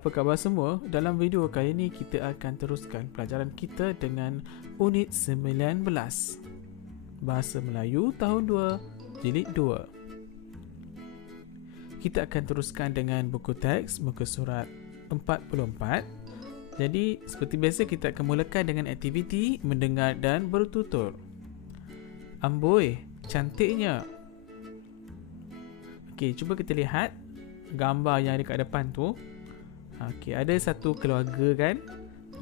apa khabar semua? Dalam video kali ini kita akan teruskan pelajaran kita dengan unit 19 Bahasa Melayu tahun 2 jilid 2. Kita akan teruskan dengan buku teks muka surat 44. Jadi seperti biasa kita akan mulakan dengan aktiviti mendengar dan bertutur. Amboi, cantiknya. Okey, cuba kita lihat gambar yang ada kat depan tu. Okey, ada satu keluarga kan.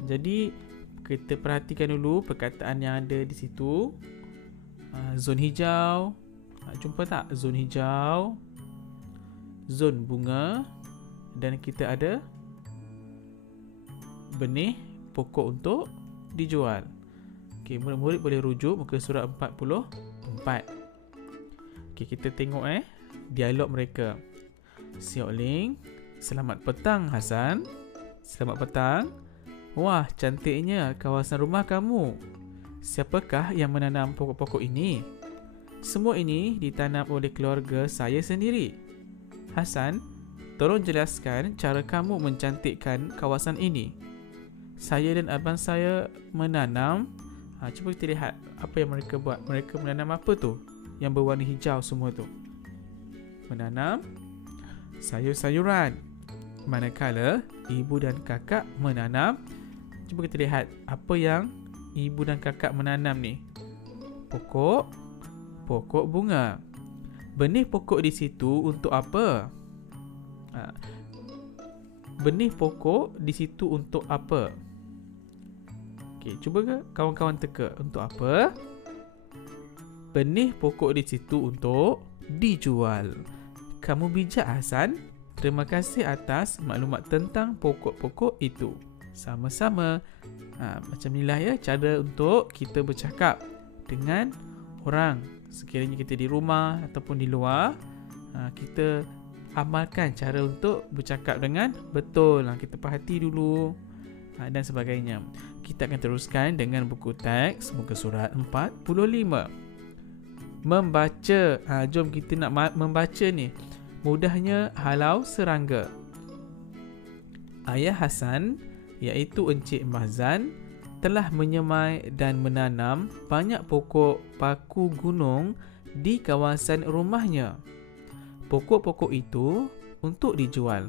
Jadi kita perhatikan dulu perkataan yang ada di situ. Zon hijau. Jumpa tak? Zon hijau. Zon bunga. Dan kita ada benih pokok untuk dijual. Okey, murid-murid boleh rujuk muka surat 44. Okey, kita tengok dialog mereka. Siok Ling, selamat petang Hasan. Selamat petang. Wah, cantiknya kawasan rumah kamu. Siapakah yang menanam pokok-pokok ini? Semua ini ditanam oleh keluarga saya sendiri. Hasan, tolong jelaskan cara kamu mencantikkan kawasan ini. Saya dan abang saya menanam. Cuba kita lihat apa yang mereka buat. Mereka menanam apa tu? Yang berwarna hijau semua tu. Menanam sayur-sayuran. Manakala ibu dan kakak menanam, cuba kita lihat apa yang ibu dan kakak menanam ni. Pokok bunga. Benih pokok di situ untuk apa? Benih pokok di situ untuk apa? Okey, cuba ke kawan-kawan teka untuk apa? Benih pokok di situ untuk dijual. Kamu bijak Hasan. Terima kasih atas maklumat tentang pokok-pokok itu. Sama-sama. Macam inilah ya cara untuk kita bercakap dengan orang. Sekiranya kita di rumah ataupun di luar, kita amalkan cara untuk bercakap dengan betul. Kita perhati dulu dan sebagainya. Kita akan teruskan dengan buku teks muka surat 45. Membaca. Jom kita nak membaca ni. Mudahnya halau serangga. Ayah Hasan, iaitu Encik Mahzan, telah menyemai dan menanam banyak pokok paku gunung di kawasan rumahnya. Pokok-pokok itu untuk dijual.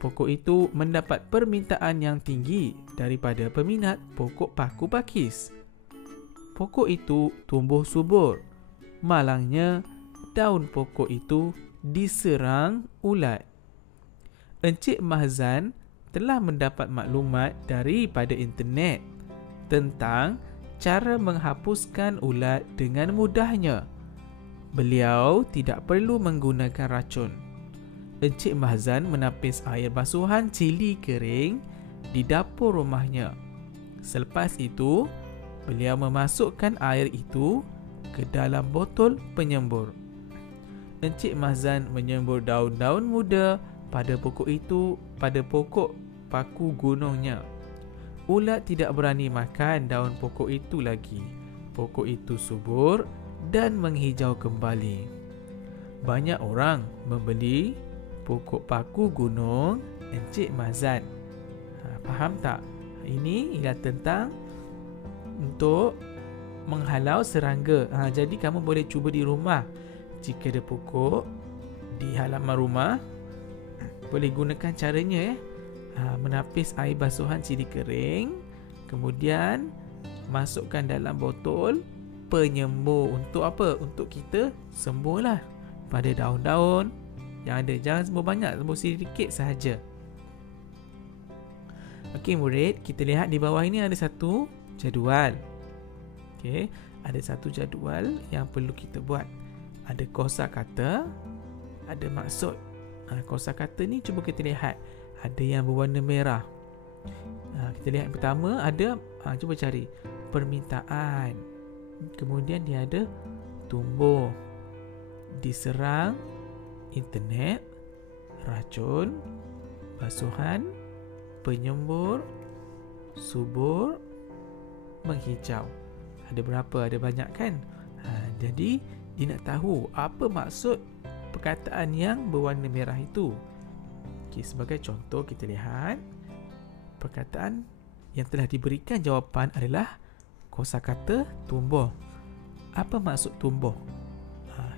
Pokok itu mendapat permintaan yang tinggi daripada peminat pokok paku pakis. Pokok itu tumbuh subur. Malangnya, daun pokok itu diserang ulat. Encik Mahzan telah mendapat maklumat daripada internet tentang cara menghapuskan ulat dengan mudahnya. Beliau tidak perlu menggunakan racun. Encik Mahzan menapis air basuhan cili kering di dapur rumahnya. Selepas itu, beliau memasukkan air itu ke dalam botol penyembur. Encik Mahzan menyembur daun-daun muda pada pokok itu, pada pokok paku gunungnya. Ulat tidak berani makan daun pokok itu lagi. Pokok itu subur dan menghijau kembali. Banyak orang membeli pokok paku gunung Encik Mahzan. Faham tak? Ini ialah tentang untuk menghalau serangga. Jadi kamu boleh cuba di rumah. Jika ada pokok di halaman rumah, boleh gunakan caranya menapis air basuhan cili kering, kemudian masukkan dalam botol penyembur. Untuk apa? Untuk kita semburlah pada daun-daun yang ada. Jangan sembur banyak, sembur sedikit sahaja. Okey murid, kita lihat di bawah ini ada satu jadual. Okey, ada satu jadual yang perlu kita buat. Ada kosakata, ada maksud. Kosakata ni cuba kita lihat. Ada yang berwarna merah. Kita lihat pertama ada, cuba cari permintaan. Kemudian dia ada tumbuh, diserang, internet, racun, basuhan, penyembur, subur, menghijau. Ada berapa? Ada banyak kan? Jadi dia nak tahu apa maksud perkataan yang berwarna merah itu. Okey, sebagai contoh kita lihat perkataan yang telah diberikan jawapan adalah kosakata tumbuh. Apa maksud tumbuh?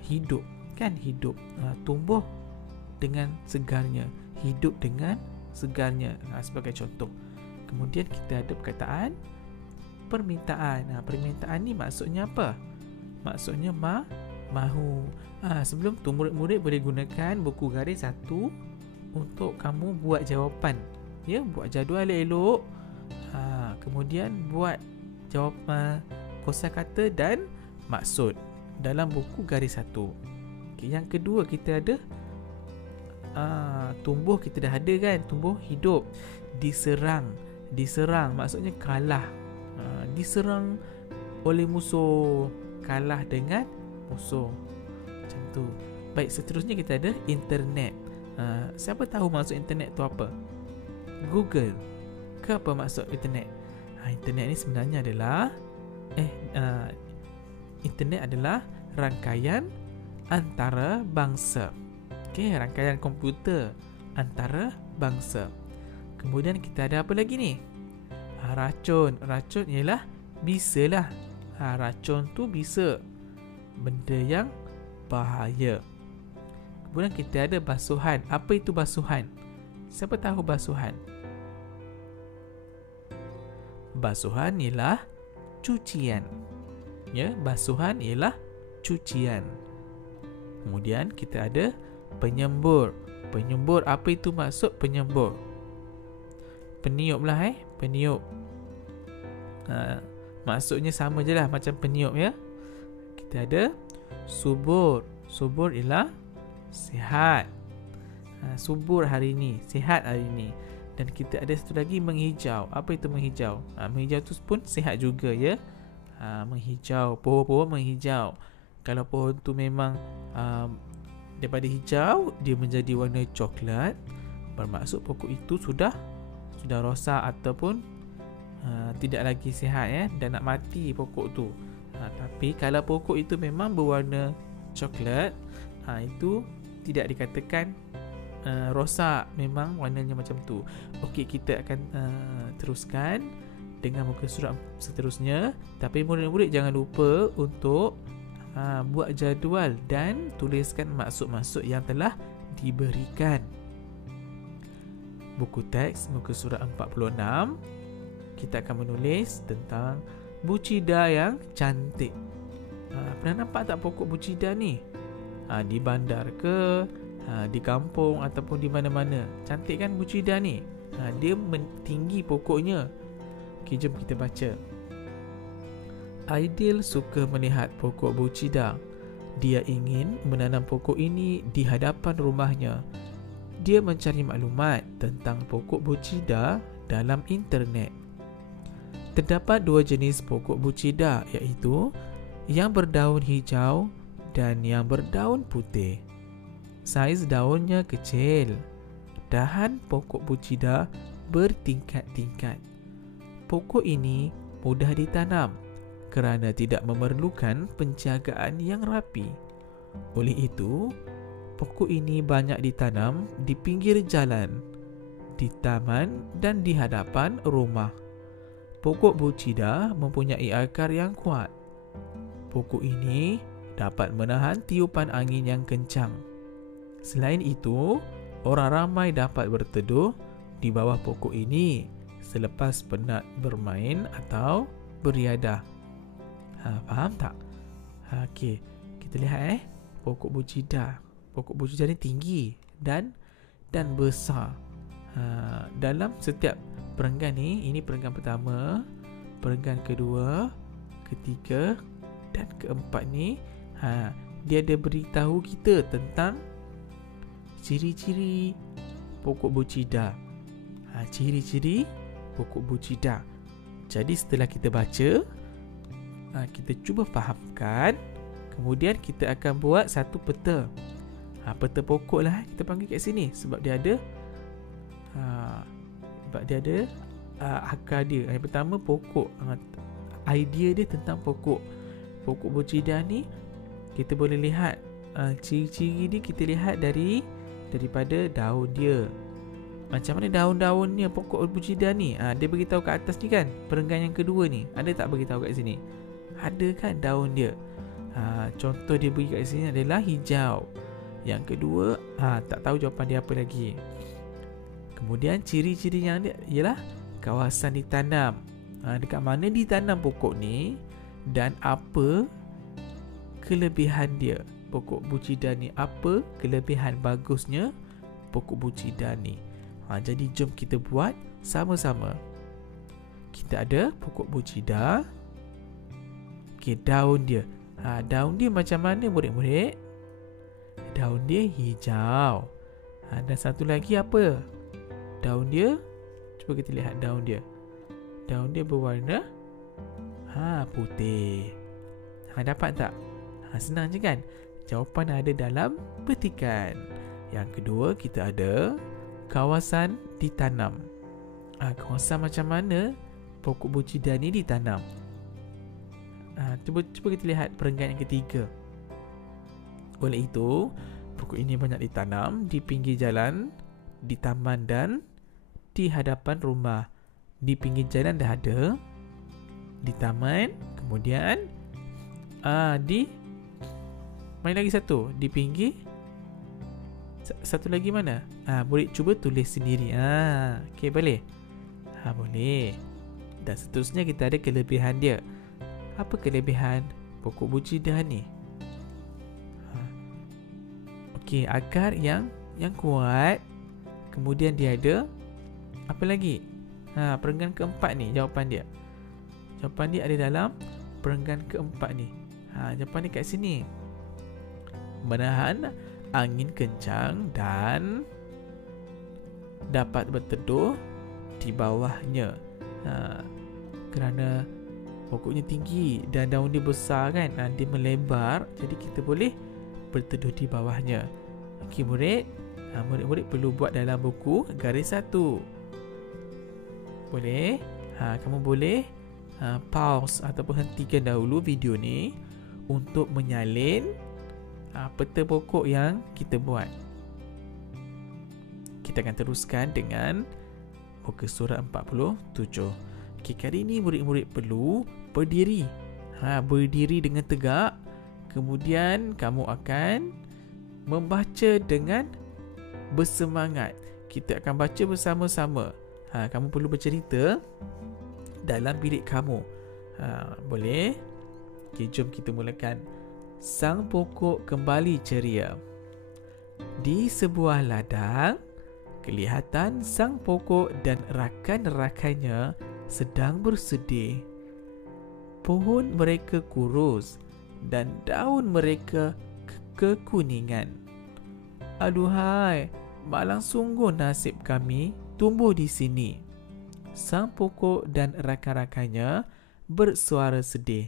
Hidup, kan? Hidup. Tumbuh dengan segarnya, hidup dengan segarnya, sebagai contoh. Kemudian kita ada perkataan permintaan. Permintaan ni maksudnya apa? Maksudnya mahu. Sebelum tu murid-murid boleh gunakan buku garis 1 untuk kamu buat jawapan. Ya, buat jadual elok. Kemudian buat jawapan kosakata dan maksud dalam buku garis 1. Okay, yang kedua kita ada tumbuh, kita dah ada kan, tumbuh hidup. Diserang maksudnya kalah. Diserang oleh musuh, kalah dengan musuh, macam tu. Baik, seterusnya kita ada internet. Siapa tahu maksud internet tu apa? Google ke apa maksud internet? Internet ni sebenarnya adalah internet adalah rangkaian antara bangsa. Okey, rangkaian komputer antara bangsa. Kemudian kita ada apa lagi ni? Racun. Racun ialah bisa lah. Racun tu bisa, benda yang bahaya. Kemudian kita ada basuhan. Apa itu basuhan? Siapa tahu basuhan? Basuhan ialah cucian. Ya, basuhan ialah cucian. Kemudian kita ada penyembur. Penyembur, apa itu maksud penyembur? Peniup lah peniup. Maksudnya sama je lah macam peniup ya. Kita ada subur. Subur ialah sihat. Subur hari ni, sihat hari ni. Dan kita ada satu lagi menghijau. Apa itu menghijau? Menghijau tu pun sihat juga ya. Menghijau, pohon-pohon menghijau. Kalau pohon tu memang daripada hijau dia menjadi warna coklat, bermaksud pokok itu sudah rosak ataupun tidak lagi sihat ya, dan nak mati pokok tu. Tapi kalau pokok itu memang berwarna coklat, itu tidak dikatakan rosak, memang warnanya macam tu. Okey, kita akan teruskan dengan muka surat seterusnya. Tapi murid-murid jangan lupa untuk buat jadual dan tuliskan maksud-maksud yang telah diberikan. Buku teks muka surat 46, kita akan menulis tentang bucida yang cantik. Pernah nampak tak pokok bucida ni? Di bandar ke, di kampung ataupun di mana-mana. Cantik kan bucida ni? Dia tinggi pokoknya. Okay, jom kita baca. Aidil suka melihat pokok bucida. Dia ingin menanam pokok ini di hadapan rumahnya. Dia mencari maklumat tentang pokok bucida dalam internet. Terdapat 2 jenis pokok bucida, iaitu yang berdaun hijau dan yang berdaun putih. Saiz daunnya kecil. Dahan pokok bucida bertingkat-tingkat. Pokok ini mudah ditanam kerana tidak memerlukan penjagaan yang rapi. Oleh itu, pokok ini banyak ditanam di pinggir jalan, di taman dan di hadapan rumah. Pokok bucida mempunyai akar yang kuat. Pokok ini dapat menahan tiupan angin yang kencang. Selain itu, orang ramai dapat berteduh di bawah pokok ini selepas penat bermain atau beriadah. Faham tak? Okey, kita lihat pokok bucida. Pokok bucida ni tinggi dan besar. Dalam setiap perenggan ni, ini perenggan pertama, perenggan kedua, ketiga dan keempat ni, dia ada beritahu kita tentang ciri-ciri pokok bucida. Ciri-ciri pokok bucida. Jadi setelah kita baca, kita cuba fahamkan, kemudian kita akan buat satu peta. Peta pokok lah kita panggil kat sini, sebab dia ada akar dia. Yang pertama pokok, idea dia tentang pokok bucida ni. Kita boleh lihat ciri-ciri dia, kita lihat daripada daun dia. Macam mana daun-daunnya pokok bujida ni? Dia beritahu kat atas ni kan, perenggan yang kedua ni. Ada tak beritahu kat sini? Ada kan daun dia. Contoh dia beri kat sini adalah hijau. Yang kedua, tak tahu jawapan dia apa lagi. Kemudian ciri-ciri yang dia ialah kawasan ditanam. Dekat mana ditanam pokok ni dan apa kelebihan dia. Pokok bujida ni, apa kelebihan bagusnya pokok bujida ni. Jadi jom kita buat sama-sama. Kita ada pokok bujida. Okey, daun dia. Daun dia macam mana murid-murid? Daun dia hijau. Dan satu lagi apa? Daun dia, cuba kita lihat daun dia. Daun dia berwarna putih. Dapat tak? Senang je kan? Jawapan ada dalam petikan. Yang kedua, kita ada kawasan ditanam. Kawasan macam mana pokok bujida ni ditanam? Cuba kita lihat perenggan yang ketiga. Oleh itu, pokok ini banyak ditanam di pinggir jalan, di taman dan di hadapan rumah. Di pinggir jalan dah ada, di taman, kemudian di mana lagi satu? Di pinggir. Satu lagi mana? Boleh cuba tulis sendiri. Okey, boleh? Boleh. Dan seterusnya kita ada kelebihan dia. Apa kelebihan pokok bujida ni? Okey, akar yang kuat. Kemudian dia ada apa lagi? Perenggan keempat ni jawapan dia. Jawapan dia ada dalam perenggan keempat ni. Jawapan dia kat sini. Menahan angin kencang dan dapat berteduh di bawahnya. Kerana pokoknya tinggi dan daun dia besar kan, dia melebar, jadi kita boleh berteduh di bawahnya. Okey murid, murid-murid perlu buat dalam buku garis 1. Boleh? Kamu boleh pause ataupun hentikan dahulu video ni untuk menyalin peta pokok yang kita buat. Kita akan teruskan dengan muka surat 47. Okay, kali ini murid-murid perlu berdiri. Berdiri dengan tegak. Kemudian kamu akan membaca dengan bersemangat. Kita akan baca bersama-sama. Kamu perlu bercerita dalam bilik kamu. Boleh? Okay, jom kita mulakan. Sang pokok kembali ceria. Di sebuah ladang, kelihatan sang pokok dan rakan-rakannya sedang bersedih. Pohon mereka kurus dan daun mereka kekuningan. Aduhai, malang sungguh nasib kami tumbuh di sini. Sang pokok dan rakan-rakannya bersuara sedih.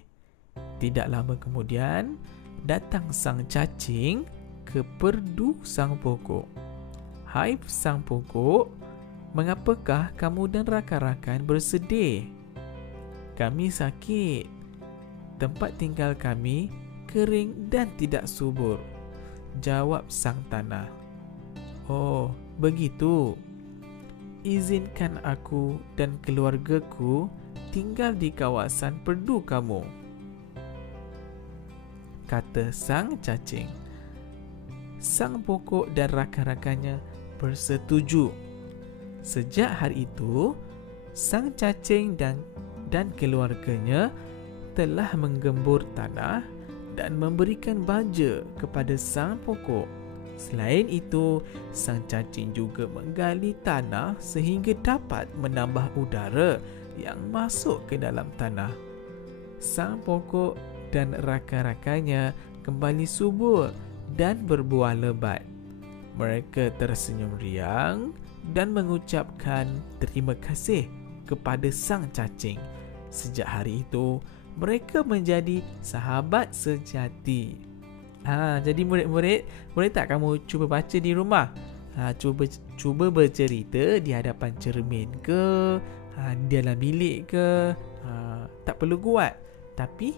Tidak lama kemudian, datang sang cacing ke perdu sang pokok. Hai sang pokok, mengapakah kamu dan rakan-rakan bersedih? Kami sakit. Tempat tinggal kami kering dan tidak subur, jawab sang tanah. Oh, begitu. Izinkan aku dan keluargaku tinggal di kawasan perdu kamu, kata sang cacing. Sang pokok dan rakan-rakannya bersetuju. Sejak hari itu, sang cacing dan keluarganya telah menggembur tanah dan memberikan baja kepada sang pokok. Selain itu, sang cacing juga menggali tanah sehingga dapat menambah udara yang masuk ke dalam tanah. Sang pokok dan rakan-rakannya kembali subur dan berbuah lebat. Mereka tersenyum riang dan mengucapkan terima kasih kepada sang cacing. Sejak hari itu, mereka menjadi sahabat sejati. Jadi murid-murid, boleh tak kamu cuba baca di rumah? Cuba bercerita di hadapan cermin ke, di dalam bilik ke. Tak perlu kuat, tapi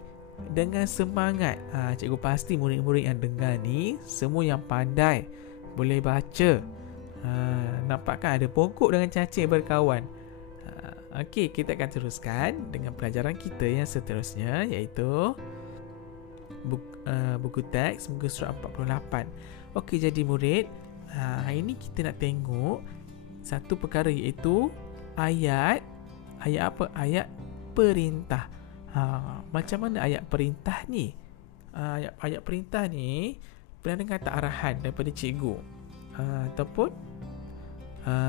dengan semangat. Cikgu pasti murid-murid yang dengar ni semua yang pandai boleh baca. Nampak kan ada pokok dengan cacing berkawan. Okey, kita akan teruskan dengan pelajaran kita yang seterusnya, iaitu buku teks muka surat 48. Okey, jadi murid, hari ini kita nak tengok satu perkara, iaitu ayat apa? Ayat perintah. Macam mana ayat perintah ni? Ayat perintah ni pernah dengar tak arahan daripada cikgu? Ataupun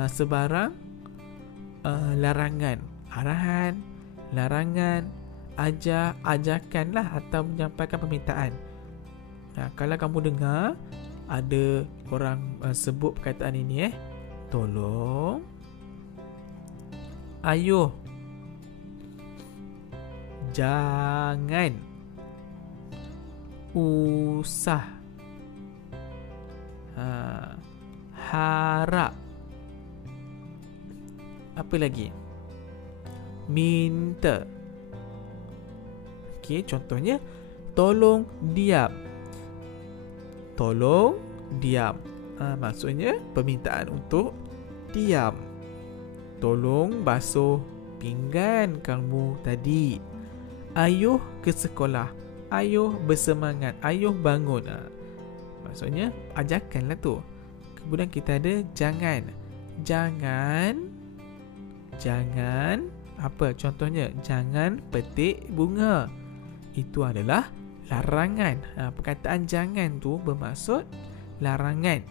sebarang larangan, arahan, larangan, ajakan lah, atau menyampaikan permintaan. Kalau kamu dengar ada orang sebut perkataan ini, tolong, ayuh, jangan, usah, harap, apa lagi? Minta. Okey, contohnya tolong diam. Tolong diam. Maksudnya permintaan untuk diam. Tolong basuh pinggan kamu tadi. Ayuh ke sekolah. Ayuh bersemangat. Ayuh bangun. Maksudnya ajakanlah tu. Kemudian kita ada jangan. Jangan apa? Contohnya, jangan petik bunga. Itu adalah larangan. Perkataan jangan tu bermaksud larangan.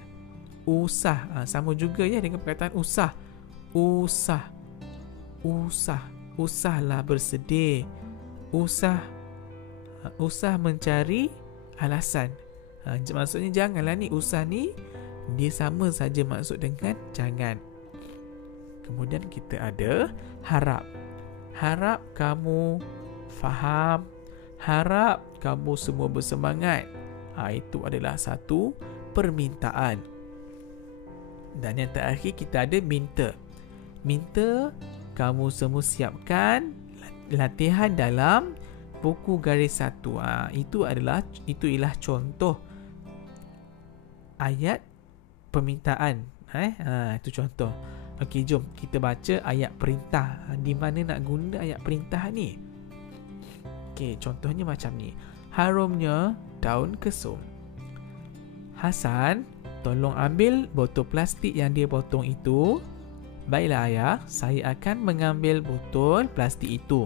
Usah, sama juga ya dengan perkataan usah. Usahlah bersedih. Usah mencari alasan. Maksudnya janganlah ni. Usah ni dia sama saja maksud dengan jangan. Kemudian kita ada harap. Harap kamu faham. Harap kamu semua bersemangat. Itu adalah satu permintaan. Dan yang terakhir kita ada minta. Minta kamu semua siapkan latihan dalam buku garis 1. Itu ialah contoh ayat permintaan. Itu contoh. Okey, jom kita baca ayat perintah. Di mana nak guna ayat perintah ni? Okey, contohnya macam ni. Harumnya daun kesum. Hasan, tolong ambil botol plastik yang dia potong itu. Baiklah ayah, saya akan mengambil botol plastik itu.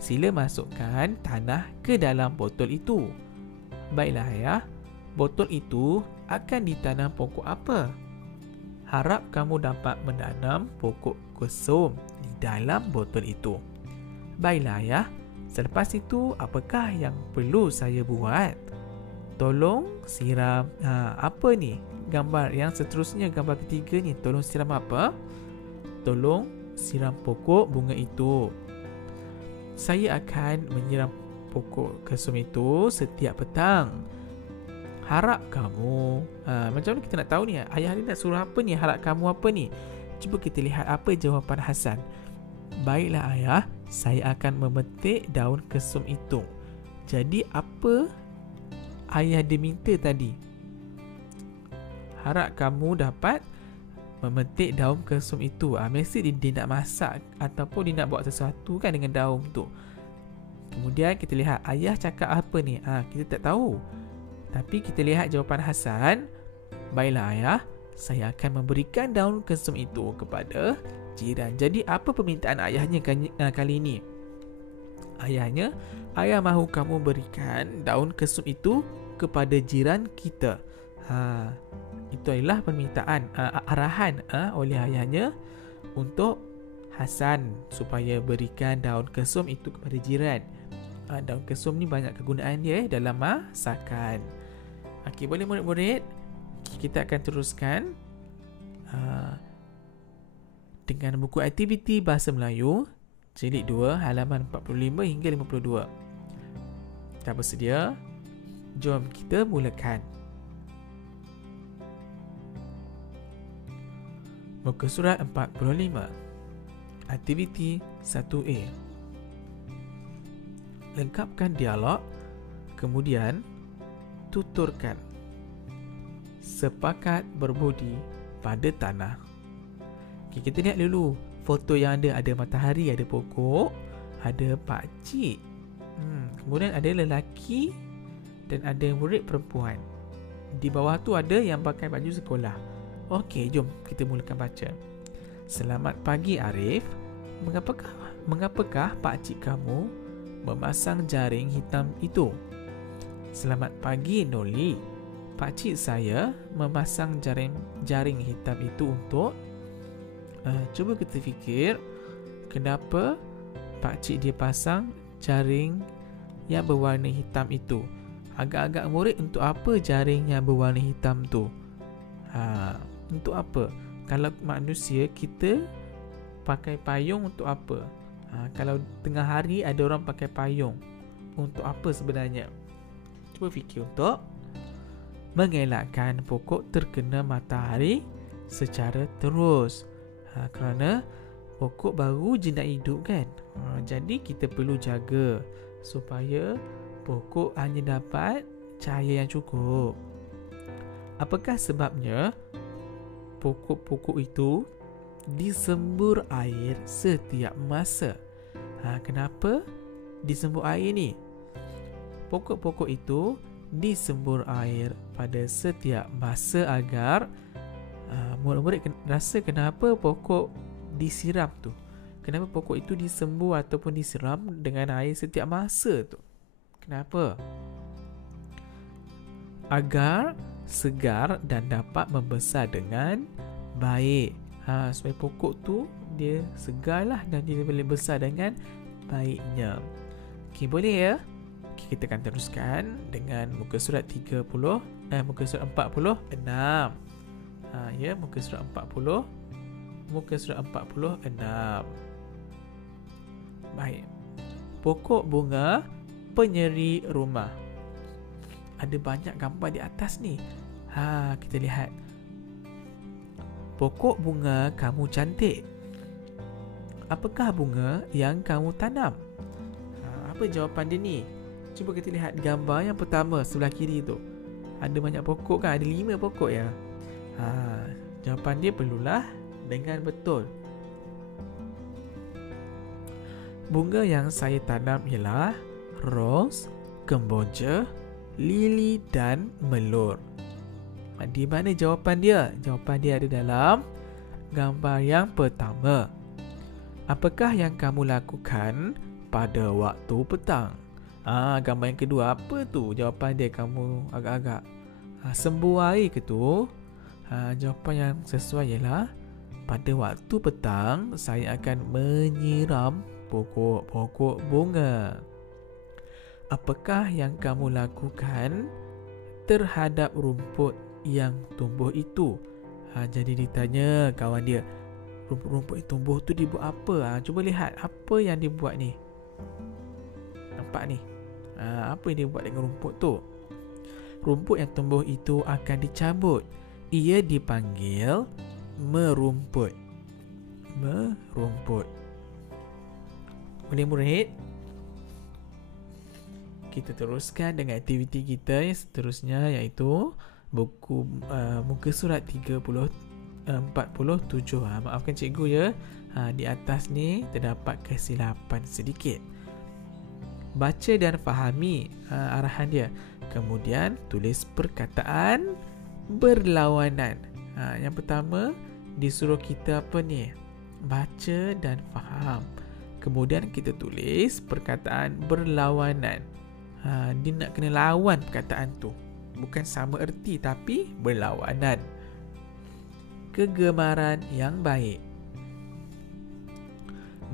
Sila masukkan tanah ke dalam botol itu. Baiklah ayah, botol itu akan ditanam pokok apa? Harap kamu dapat menanam pokok kesum di dalam botol itu. Baiklah ayah, selepas itu apakah yang perlu saya buat? Tolong siram. Apa ni? Gambar yang seterusnya, gambar ketiga ni. Tolong siram apa? Tolong siram pokok bunga itu. Saya akan menyiram pokok kesum itu setiap petang. Harap kamu. Macam mana kita nak tahu ni? Ayah ni nak suruh apa ni? Harap kamu apa ni? Cuba kita lihat apa jawapan Hasan. Baiklah ayah, saya akan memetik daun kesum itu. Jadi apa ayah diminta tadi? Harap kamu dapat memetik daun kesum itu. Mesti dia nak masak ataupun dia nak buat sesuatu kan dengan daun tu. Kemudian kita lihat ayah cakap apa ni? Kita tak tahu. Tapi kita lihat jawapan Hasan. Baiklah ayah, saya akan memberikan daun kesum itu kepada jiran. Jadi apa permintaan ayahnya kali ini? Ayahnya, ayah mahu kamu berikan daun kesum itu kepada jiran kita. Itu adalah permintaan, arahan oleh ayahnya untuk Hasan supaya berikan daun kesum itu kepada jiran. Daun kesum ni banyak kegunaan dia dalam masakan. Okey, boleh murid-murid? Kita akan teruskan dengan buku aktiviti Bahasa Melayu jilid 2 halaman 45 hingga 52. Dah bersedia? Jom kita mulakan. Muka surat 45. Aktiviti 1A. Lengkapkan dialog, kemudian tuturkan. Sepakat berbudi pada tanah. Okay, kita lihat dulu foto yang ada matahari, ada pokok, ada pakcik, kemudian ada lelaki dan ada murid perempuan. Di bawah tu ada yang pakai baju sekolah. Okey, jom kita mulakan baca. Selamat pagi Arif. Mengapakah pakcik kamu memasang jaring hitam itu? Selamat pagi Noli. Pakcik saya memasang jaring hitam itu untuk cuba kita fikir, kenapa pakcik dia pasang jaring yang berwarna hitam itu? Agak-agak murid, untuk apa jaring yang berwarna hitam tu? Untuk apa? Kalau manusia, kita pakai payung untuk apa? Kalau tengah hari ada orang pakai payung, untuk apa sebenarnya? Cuba fikir. Untuk mengelakkan pokok terkena matahari secara terus. Kerana pokok baru je nak hidup kan. Jadi kita perlu jaga supaya pokok hanya dapat cahaya yang cukup. Apakah sebabnya pokok-pokok itu disembur air setiap masa? Kenapa disembur air ni? Pokok-pokok itu disembur air pada setiap masa agar murid-murid rasa kenapa pokok disiram tu. Kenapa pokok itu disembur ataupun disiram dengan air setiap masa tu? Kenapa? Agar segar dan dapat membesar dengan baik. Supaya pokok tu dia segarlah dan dia boleh besar dengan baiknya. Okey, boleh ya? Okay, kita akan teruskan dengan muka surat 46. Muka surat 40. Muka surat 46. Baik. Pokok bunga penyeri rumah. Ada banyak gambar di atas ni. Kita lihat. Pokok bunga kamu cantik. Apakah bunga yang kamu tanam? Apa jawapan dia ni? Cuba kita lihat gambar yang pertama sebelah kiri tu. Ada banyak pokok kan? Ada 5 pokok ya. Jawapan dia perlulah dengan betul. Bunga yang saya tanam ialah ros, kemboja, lili dan melur. Di mana jawapan dia? Jawapan dia ada dalam gambar yang pertama. Apakah yang kamu lakukan pada waktu petang? Gambar yang kedua, apa tu? Jawapan dia kamu agak-agak sembur air ke tu? Jawapan yang sesuai ialah pada waktu petang saya akan menyiram pokok-pokok bunga. Apakah yang kamu lakukan terhadap rumput yang tumbuh itu? Jadi ditanya kawan dia, rumput-rumput yang tumbuh tu dibuat apa? Cuba lihat apa yang dibuat ni. Nampak ni? Apa yang dibuat dengan rumput tu? Rumput yang tumbuh itu akan dicabut. Ia dipanggil merumput. Merumput. Boleh murid? Kita teruskan dengan aktiviti kita yang seterusnya, iaitu muka surat 47. Maafkan cikgu ya. Di atas ni terdapat kesilapan sedikit. Baca dan fahami arahan dia. Kemudian tulis perkataan berlawanan. Yang pertama disuruh kita apa ni? Baca dan faham. Kemudian kita tulis perkataan berlawanan. Dia nak kena lawan perkataan tu. Bukan sama erti tapi berlawanan. Kegemaran yang baik.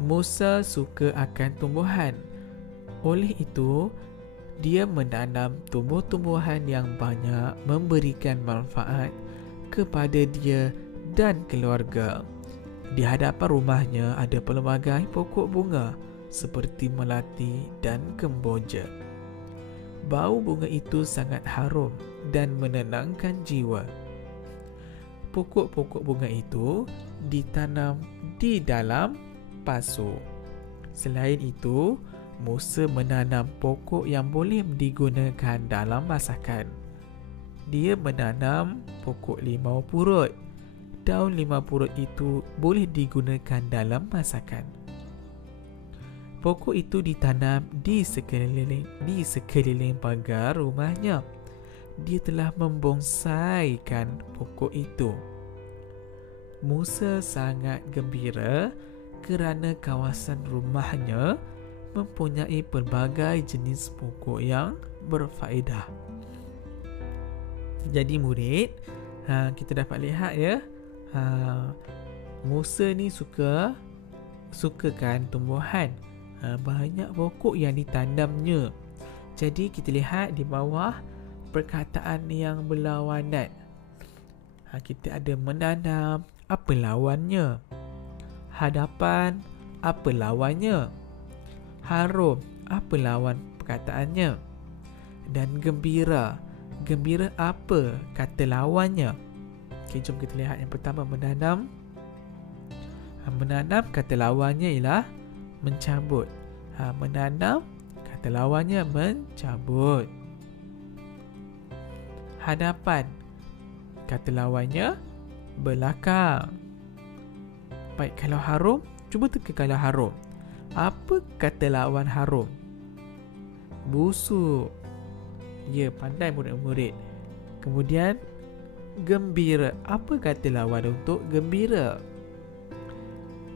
Musa suka akan tumbuhan. Oleh itu, dia menanam tumbuh-tumbuhan yang banyak memberikan manfaat kepada dia dan keluarga. Di hadapan rumahnya ada pelbagai pokok bunga seperti melati dan kemboja. Bau bunga itu sangat harum dan menenangkan jiwa. Pokok-pokok bunga itu ditanam di dalam pasu. Selain itu, Musa menanam pokok yang boleh digunakan dalam masakan. Dia menanam pokok limau purut daun limau purut itu boleh digunakan dalam masakan. Pokok itu ditanam di sekeliling pagar rumahnya. Dia telah membonsaikan pokok itu. Musa sangat gembira kerana kawasan rumahnya mempunyai pelbagai jenis pokok yang berfaedah. Jadi murid, kita dapat lihat ya, Musa ni sukakan tumbuhan. Banyak pokok yang ditanamnya. Jadi kita lihat di bawah perkataan yang berlawanan. Kita ada menanam, apa lawannya? Hadapan, apa lawannya? Harum, apa lawan perkataannya? Dan gembira, gembira apa kata lawannya? Okay, jom kita lihat yang pertama, menanam. Menanam kata lawannya ialah mencabut. Menanam kata lawannya mencabut. Hadapan kata lawannya belakang. Baik, kalau harum, cuba teka kalau harum. Apa kata lawan harum? Busuk. Ya, pandai murid-murid. Kemudian gembira, apa kata lawan untuk gembira?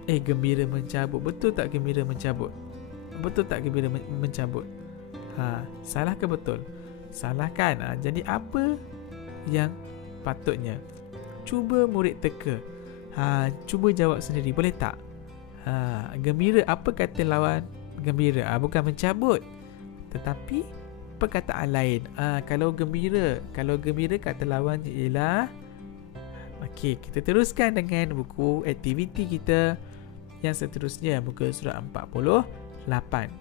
Gembira mencabut. Betul tak gembira mencabut? Betul tak gembira mencabut? Salah ke betul? Salah kan? Jadi apa yang patutnya? Cuba murid teka. Cuba jawab sendiri, boleh tak? Gembira, apa kata lawan gembira? Bukan mencabut, tetapi perkataan lain. Kalau gembira kata lawannya ialah, okey, kita teruskan dengan buku aktiviti kita yang seterusnya, muka surat 48.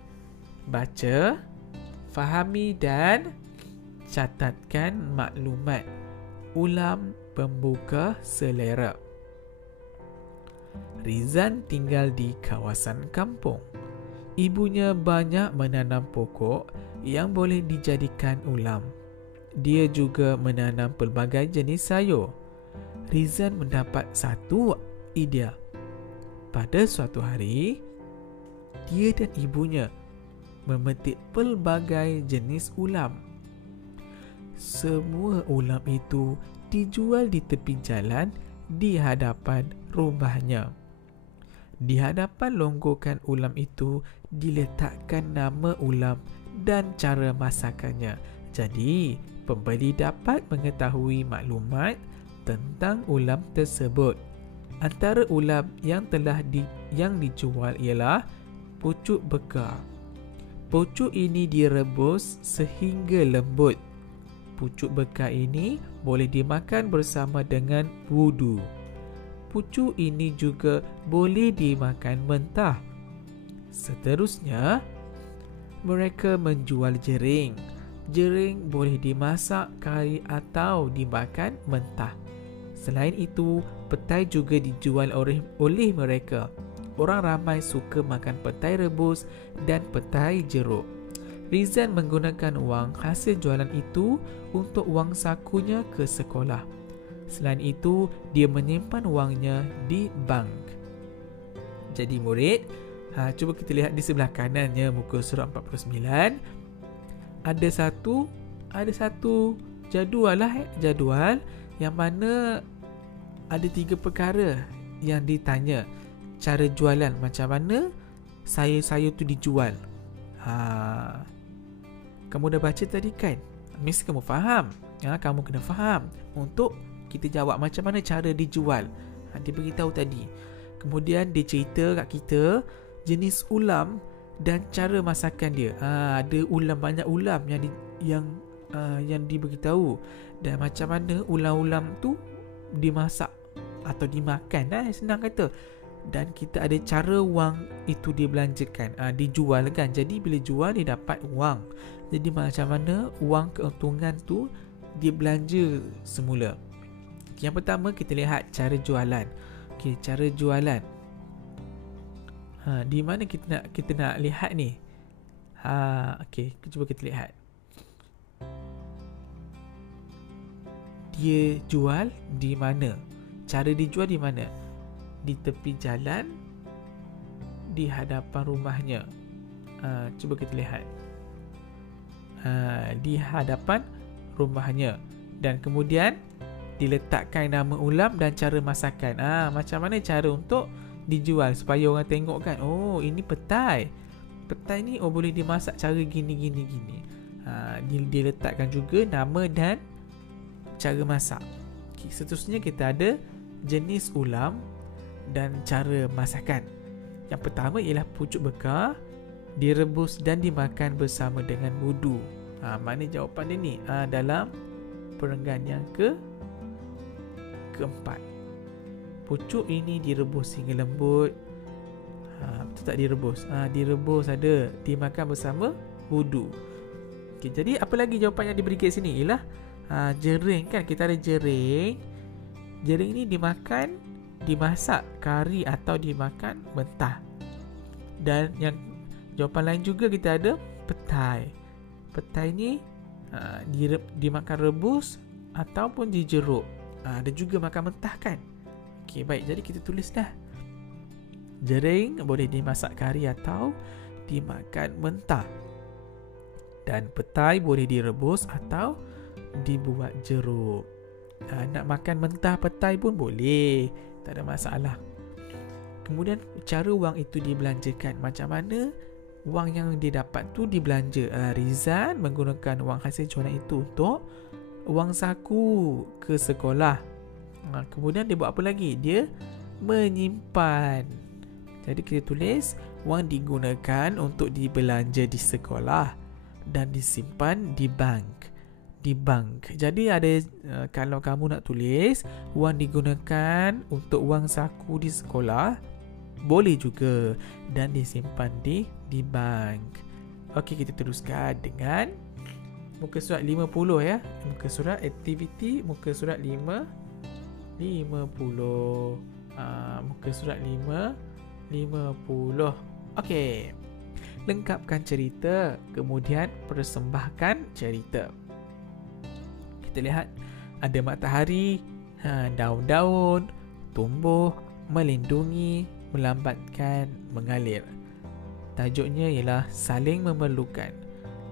Baca, fahami dan catatkan maklumat. Ulam pembuka selera. Rizan tinggal di kawasan kampung. Ibunya banyak menanam pokok yang boleh dijadikan ulam. Dia juga menanam pelbagai jenis sayur. Rizan mendapat satu idea. Pada suatu hari, dia dan ibunya memetik pelbagai jenis ulam. Semua ulam itu dijual di tepi jalan di hadapan rumahnya. Di hadapan longgokan ulam itu diletakkan nama ulam dan cara masakannya. Jadi, pembeli dapat mengetahui maklumat tentang ulam tersebut. Antara ulam yang dijual ialah pucuk bekar. Pucuk ini direbus sehingga lembut. Pucuk bekar ini boleh dimakan bersama dengan wudu. Pucuk ini juga boleh dimakan mentah. Seterusnya, mereka menjual jering. Jering boleh dimasak, kari atau dimakan mentah. Selain itu, petai juga dijual oleh mereka. Orang ramai suka makan petai rebus dan petai jeruk. Rizan menggunakan wang hasil jualan itu untuk wang sakunya ke sekolah. Selain itu, dia menyimpan wangnya di bank. Jadi murid, cuba kita lihat di sebelah kanannya muka surat 49. Ada satu jadual yang mana ada 3 perkara yang ditanya. Cara jualan, macam mana sayur-sayur tu dijual. Kamu dah baca tadi kan? Mesti kamu faham. Kamu kena faham untuk kita jawab macam mana cara dijual. Dia beritahu tadi. Kemudian dia cerita kat kita jenis ulam dan cara masakan dia. Ada ulam, banyak ulam yang diberitahu, dan macam mana ulam-ulam tu dimasak atau dimakan. Senang kata. Dan kita ada cara wang itu dibelanjakan, dijual kan. Jadi bila jual dia dapat wang. Jadi macam mana wang keuntungan tu dia belanja semula. Yang pertama kita lihat cara jualan. Okey, cara jualan. Di mana kita nak lihat ni? Okey, cuba kita lihat. Dia jual di mana? cara dijual di mana? Di tepi jalan, di hadapan rumahnya. Cuba kita lihat. Di hadapan rumahnya. Dan kemudian diletakkan nama ulam dan cara masakan. Macam mana cara untuk dijual supaya orang tengok kan, oh ini petai. Petai ni boleh dimasak cara gini. Diletakkan juga nama dan cara masak. Okay, seterusnya kita ada jenis ulam dan cara masakan. Yang pertama ialah pucuk bekar, direbus dan dimakan bersama dengan wudu. Mana jawapan dia ni? Dalam perenggan yang keempat. Pucuk ini direbus hingga lembut. Betul tak direbus? Direbus ada, dimakan bersama wudu. Okay, jadi apa lagi jawapan yang diberi kat sini? Ialah jering kan, kita ada jering. Jering ni dimakan, dimasak kari atau dimakan mentah. Dan yang jawapan lain juga kita ada petai. Petai ni dimakan rebus ataupun dijeruk. Ada juga makan mentah kan. Okey, baik, jadi kita tulis dah. Jering boleh dimasak kari atau dimakan mentah. Dan petai boleh direbus atau dibuat jeruk. Nak makan mentah petai pun boleh, tak ada masalah. Kemudian cara wang itu dibelanjakan. Macam mana wang yang didapat tu dibelanja? Rizal menggunakan wang hasil jualan itu untuk wang saku ke sekolah. Kemudian dia buat apa lagi? Dia menyimpan. Jadi kita tulis wang digunakan untuk dibelanja di sekolah dan disimpan di bank. Di bank. Jadi ada kalau kamu nak tulis wang digunakan untuk wang saku di sekolah, boleh juga, dan disimpan di bank. Okey, kita teruskan dengan muka surat 50 ya. Muka surat aktiviti muka surat 50. Muka surat 50. Okey. Lengkapkan cerita, kemudian persembahkan cerita. Kita lihat ada matahari, daun-daun, tumbuh, melindungi, melambatkan, mengalir. Tajuknya ialah saling memerlukan.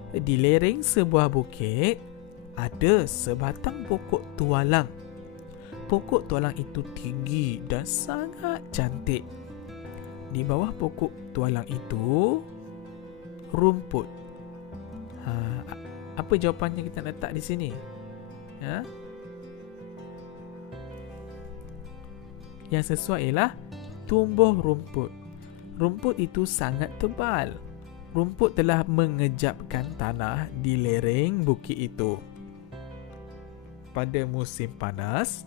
Di lereng sebuah bukit ada sebatang pokok tualang. Pokok tualang itu tinggi dan sangat cantik. Di bawah pokok tualang itu rumput. Apa jawapannya kita letak di sini? Yang sesuai ialah tumbuh rumput. Rumput itu sangat tebal. Rumput telah mengejapkan tanah di lereng bukit itu. Pada musim panas,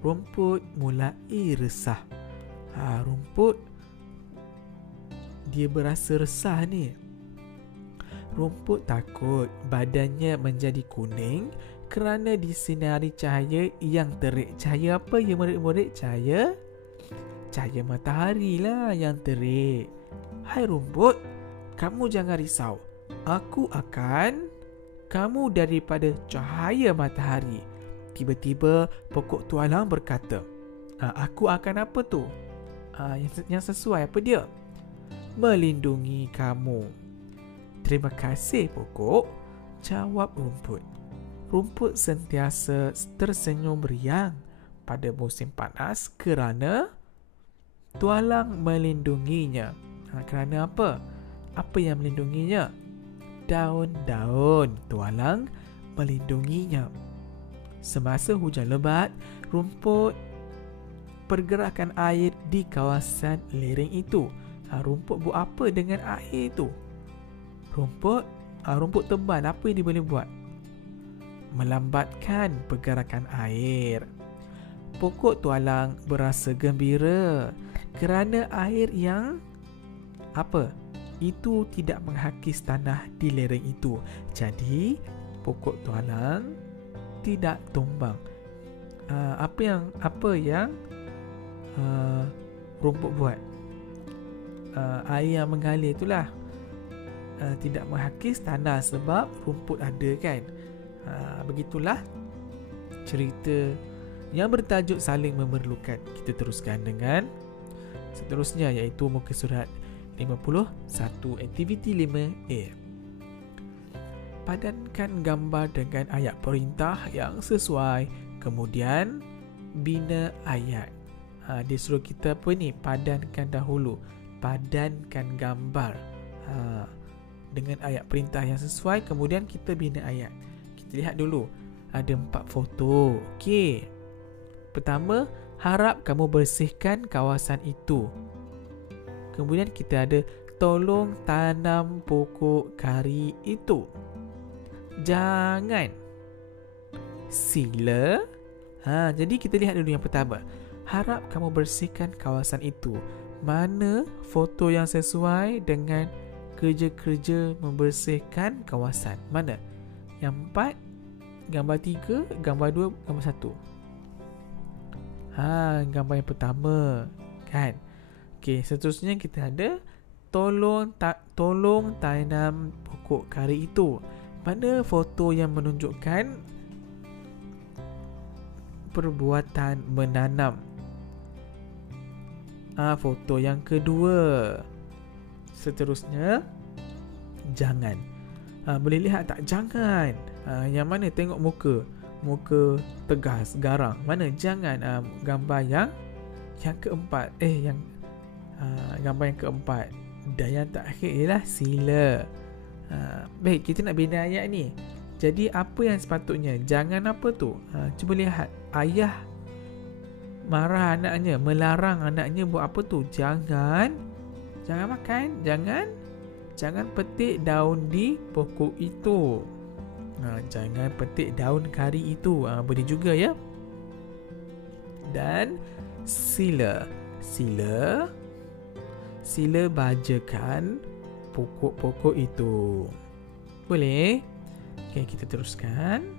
rumput mulai resah. Rumput dia berasa resah ni. Rumput takut badannya menjadi kuning kerana disinari cahaya yang terik. Cahaya apa ya murid-murid? Cahaya matahari lah yang terik. Hai rumput, kamu jangan risau. Aku akan kamu daripada cahaya matahari. Tiba-tiba pokok tualang berkata, aku akan apa tu? Yang sesuai apa dia? Melindungi kamu. Terima kasih pokok, jawab rumput. Rumput sentiasa tersenyum riang pada musim panas kerana tualang melindunginya. Kerana apa? Apa yang melindunginya? Daun-daun tualang melindunginya. Semasa hujan lebat, rumput pergerakan air di kawasan lereng itu. Rumput buat apa dengan air itu? Rumput tebal, apa yang dia boleh buat? Melambatkan pergerakan air. Pokok tualang berasa gembira kerana air yang itu tidak menghakis tanah di lereng itu. Jadi pokok tualang tidak tumbang. Apa yang rumput buat? Air yang mengalir itulah tidak menghakis tanah sebab rumput ada kan. Begitulah cerita yang bertajuk saling memerlukan. Kita teruskan dengan seterusnya, iaitu muka surat 51, aktiviti 5A. Padankan gambar dengan ayat perintah yang sesuai, kemudian bina ayat. Dia suruh kita apa ni? Padankan dahulu. Padankan gambar dengan ayat perintah yang sesuai, kemudian kita bina ayat. Kita lihat dulu. Ada 4 foto. Okey. Pertama, harap kamu bersihkan kawasan itu. Kemudian kita ada tolong tanam pokok kari itu. Jangan. Sila. Jadi kita lihat dulu yang pertama. Harap kamu bersihkan kawasan itu. Mana foto yang sesuai dengan kerja-kerja membersihkan kawasan? Mana? Yang 4, gambar 3, gambar 2, gambar 1. Gambar yang pertama, kan? Okey, seterusnya kita ada tolong tanam pokok kari itu. Mana foto yang menunjukkan perbuatan menanam? Foto yang kedua. Seterusnya, jangan. Boleh lihat tak? Jangan. Yang mana? Tengok muka tegas, garang. Mana? Jangan. Gambar yang keempat. Gambar yang keempat. Dan yang terakhir ialah sila. Baik, kita nak bina ayat ni. Jadi apa yang sepatutnya? Jangan apa tu? Cuba lihat. Ayah marah anaknya, melarang anaknya buat apa tu? Jangan makan, jangan petik daun di pokok itu. Jangan petik daun kari itu. Boleh juga ya. Dan sila bajakan pokok-pokok itu. Boleh? Okay, kita teruskan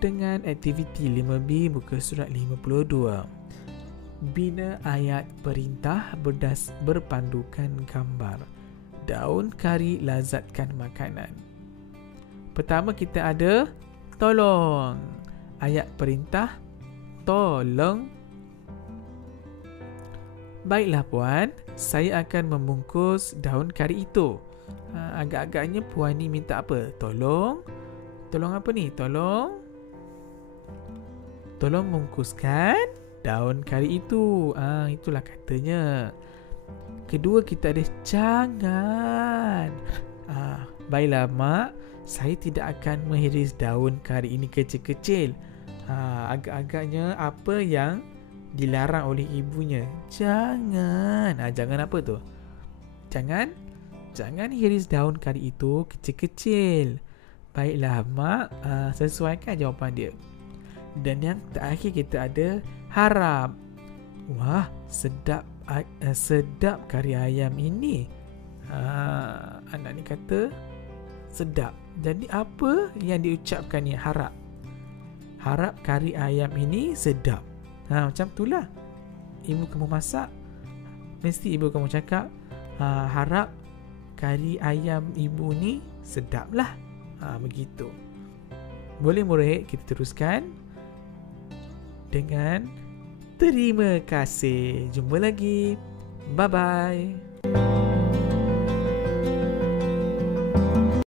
dengan aktiviti 5B, muka surat 52. Bina ayat perintah berpandukan gambar. Daun kari lazatkan makanan. Pertama kita ada tolong. Ayat perintah tolong. Baiklah puan, saya akan membungkus daun kari itu. Agak-agaknya puan ni minta apa? Tolong apa ni? Tolong bungkuskan daun kari itu. Itulah katanya. Kedua kita ada jangan. Baiklah mak, saya tidak akan menghiris daun kari ini kecil-kecil. Agak-agaknya apa yang dilarang oleh ibunya? Jangan. Jangan apa tu? Jangan hiris daun kari itu kecil-kecil. Baiklah mak, sesuaikan jawapan dia. Dan yang terakhir kita ada harap. Wah, sedap kari ayam ini. Anak ni kata sedap. Jadi apa yang diucapkan ni? Harap kari ayam ini sedap. Macam itulah. Ibu kamu masak, mesti ibu kamu cakap harap kari ayam ibu ni sedap lah. Begitu. Boleh murid, kita teruskan dengan terima kasih. Jumpa lagi. Bye-bye.